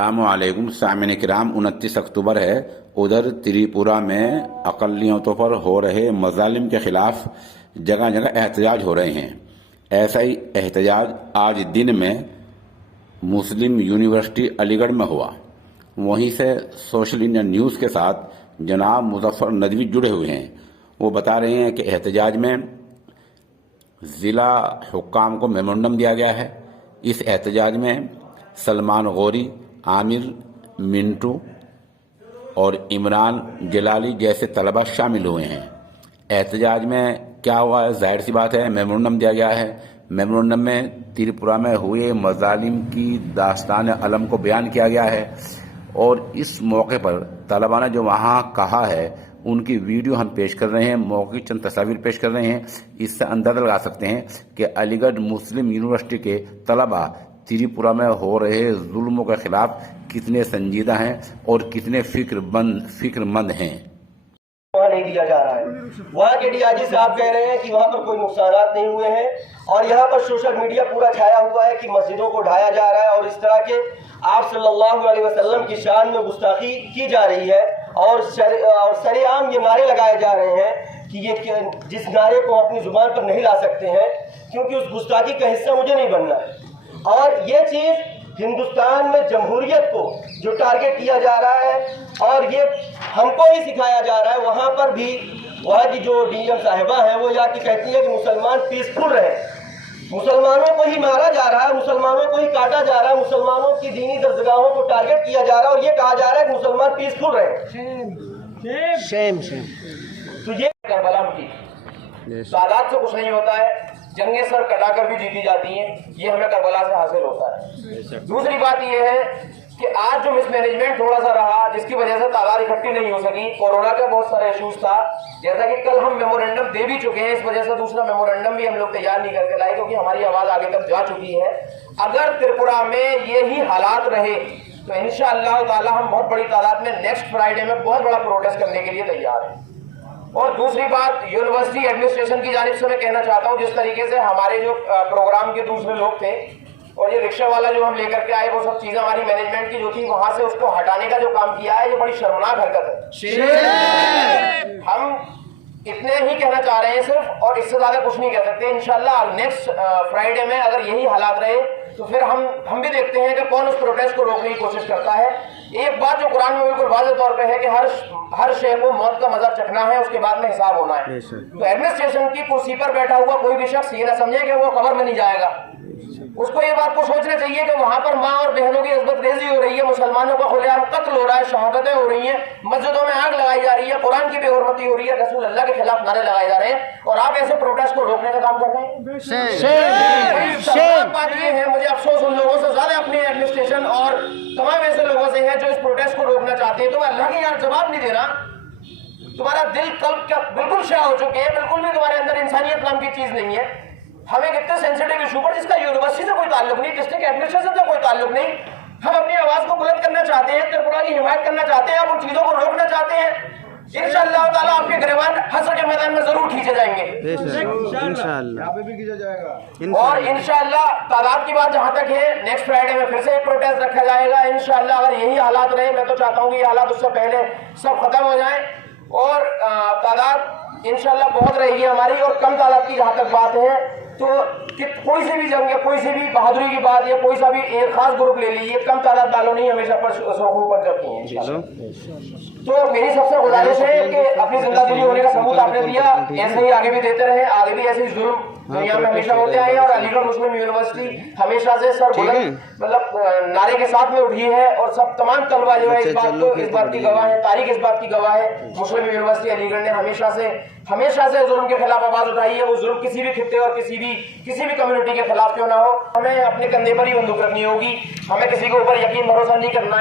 अस्सलामु अलैकुम सामिन किराम। 29 अक्टूबर है। उधर त्रिपुरा में अक़लियतों पर हो रहे मज़ालिम के ख़िलाफ़ जगह जगह एहतजाज हो रहे हैं। ऐसा ही एहतजाज आज दिन में मुस्लिम यूनिवर्सिटी अलीगढ़ में हुआ। वहीं से सोशल इंडिया न्यूज़ के साथ जनाब मुज़फ़्फ़र नदवी जुड़े हुए हैं। वो बता रहे हैं कि एहतजाज में ज़िला हुक्काम को मेमोरेंडम दिया गया है। इस एहतजाज में सलमान गौरी, आमिर, मिंटू और इमरान जलाली जैसे तलबा शामिल हुए हैं। एहतजाज में क्या हुआ है, जाहिर सी बात है मेमोरेंडम दिया गया है। मेमोरेंडम में त्रिपुरा में हुए मज़ालिम की दास्तान अलम को बयान किया गया है और इस मौके पर तलबा ने जो वहाँ कहा है उनकी वीडियो हम पेश कर रहे हैं, मौके की चंद तस्वीर पेश कर रहे हैं। इससे अंदाज़ा लगा सकते हैं कि अलीगढ़ मुस्लिम यूनिवर्सिटी के तलबा त्रिपुरा में हो रहे जुल्मों के खिलाफ कितने संजीदा हैं और कितने फिक्रमंद हैं। वहाँ नहीं दिया जा रहा है। वहाँ के डीआईजी साहब कह रहे हैं कि वहाँ पर कोई नुकसानात नहीं हुए हैं और यहाँ पर सोशल मीडिया पूरा छाया हुआ है कि मस्जिदों को ढाया जा रहा है और इस तरह के आप सल्लल्लाहु अलैहि वसल्लम की शान में गुस्ताखी की जा रही है और सरेआम ये नारे लगाए जा रहे हैं कि ये जिस नारे को अपनी जुबान पर नहीं ला सकते हैं क्योंकि उस गुस्ताखी का हिस्सा मुझे नहीं बनना है। और ये चीज़ हिंदुस्तान में जमहूरियत को जो टारगेट किया जा रहा है और ये हमको ही सिखाया जा रहा है। वहाँ पर भी वहाँ की जो डीएम साहिबा हैं वो यहाँ की कहती है कि मुसलमान पीसफुल रहे। मुसलमानों को ही मारा जा रहा है, मुसलमानों को ही काटा जा रहा है, मुसलमानों की दीनी दरगाहों को टारगेट किया जा रहा है और ये कहा जा रहा है कि मुसलमान पीसफुल रहे। शेम तो ये करबला की तादाद से कुछ नहीं होता है, जंगें सर कटाकर भी जीती जाती हैं, ये हमें करबला से हासिल होता है। दूसरी बात ये है कि आज जो मिसमैनेजमेंट थोड़ा सा रहा जिसकी वजह से तादाद इकट्ठी नहीं हो सकी, कोरोना का बहुत सारा इशूज था, जैसा कि कल हम मेमोरेंडम दे भी चुके हैं। इस वजह से दूसरा मेमोरेंडम भी हम लोग तैयार नहीं करके लाए क्योंकि हमारी आवाज आगे तक जा चुकी है। अगर त्रिपुरा में ये ही हालात रहे तो इंशाअल्लाह ताला हम बहुत बड़ी तादाद में नेक्स्ट फ्राइडे में बहुत बड़ा प्रोटेस्ट करने के लिए तैयार हैं। और दूसरी बात, यूनिवर्सिटी एडमिनिस्ट्रेशन की जानिब से मैं कहना चाहता हूँ, जिस तरीके से हमारे जो प्रोग्राम के दूसरे लोग थे और ये रिक्शा वाला जो हम लेकर के आए वो सब चीजें हमारी मैनेजमेंट की जो थी वहां से उसको हटाने का जो काम किया है ये बड़ी शर्मनाक हरकत है। हम इतने ही कहना चाह रहे हैं सिर्फ, और इससे ज्यादा कुछ नहीं कह सकते। इंशाल्लाह नेक्स्ट फ्राइडे में अगर यही हालात रहे तो फिर हम भी देखते हैं कि कौन उस प्रोटेस्ट को रोकने की कोशिश करता है। एक बात जो कुरान में बिल्कुल वाज़ेह तौर पे है कि हर शे को मौत का मजा चखना है, उसके बाद में हिसाब होना है। तो एडमिनिस्ट्रेशन की कुर्सी पर बैठा हुआ कोई भी शख्स ये ना समझे कि वो कब्र में नहीं जाएगा। उसको ये बात को सोचना चाहिए कि वहां पर माँ और बहनों की इज्जत रेजी हो रही है, मुसलमानों का खुलेआम कत्ल हो रहा है, शहादतें हो रही हैं, मस्जिदों में आग लगाई जा रही है, कुरान की बेहुरमती हो रही है, रसूल अल्लाह के खिलाफ नारे लगाए जा रहे हैं और आप ऐसे प्रोटेस्ट को रोकने का काम कर रहे हैं। बात ये है, मुझे अफसोस उन लोगों से ज्यादा अपनी एडमिनिस्ट्रेशन और तमाम ऐसे लोगों से है जो इस प्रोटेस्ट को रोकना चाहते हैं। तो अल्लाह के यहाँ जवाब नहीं देना, तुम्हारा दिल कल्ब का बिल्कुल शाह हो चुके हैं, बिल्कुल भी तुम्हारे अंदर इंसानियत नाम की चीज नहीं है। हम एक इतने सेंसिटिव इशू पर जिसका यूनिवर्सिटी से कोई ताल्लुक नहीं, डिस्ट्रिक्ट एडमिनिस्ट्रेशन से कोई ताल्लुक नहीं, हम अपनी आवाज को बुलंद करना चाहते हैं, त्रिपुरा की हिमायत करना चाहते हैं, आप उन चीजों को रोकना चाहते हैं। इंशाअल्लाह ताला आपके गिरबान हश्र के मैदान में जरूर खींचे जाएंगे इंशाअल्लाह। और इंशाअल्लाह तादाद की बात जहां तक है, नेक्स्ट फ्राइडे में फिर से एक प्रोटेस्ट रखा जाएगा इंशाअल्लाह। अगर यही हालात रहे, मैं तो चाहता हूँ कि ये हालात उससे पहले सब खत्म हो जाएं और तादाद इंशाअल्लाह बहुत रहेगी हमारी। और कम तादाद की जहां तक बात है तो कि कोई से भी जंग या कोई से भी बहादुरी की बात या कोई सा भी एक खास ग्रुप ले लीजिए, कम तादाद वालों ने हमेशा पर शौकों पर जबकी है। तो मेरी सबसे गुजारिश है कि अपनी जिंदा दिली होने का सबूत आपने दिया, ऐसे ही आगे भी देते रहे, आगे भी ऐसे ही जुल्म दुनिया में हमेशा होते आए हैं। और अलीगढ़ मुस्लिम यूनिवर्सिटी हमेशा से सर बुलंद मतलब नारे के साथ में उठी है और सब तमाम तलबा जो है इस बात की गवाह है, तारीख इस बात की गवाह है। मुस्लिम यूनिवर्सिटी अलीगढ़ ने हमेशा से जुल्म के खिलाफ आवाज उठाई है। वो जुल्म किसी भी खित्ते और किसी भी कम्युनिटी के खिलाफ क्यों ना हो, हमें अपने कंधे पर ही बंदूक रखनी होगी। हमें किसी के ऊपर यकीन भरोसा नहीं करना है।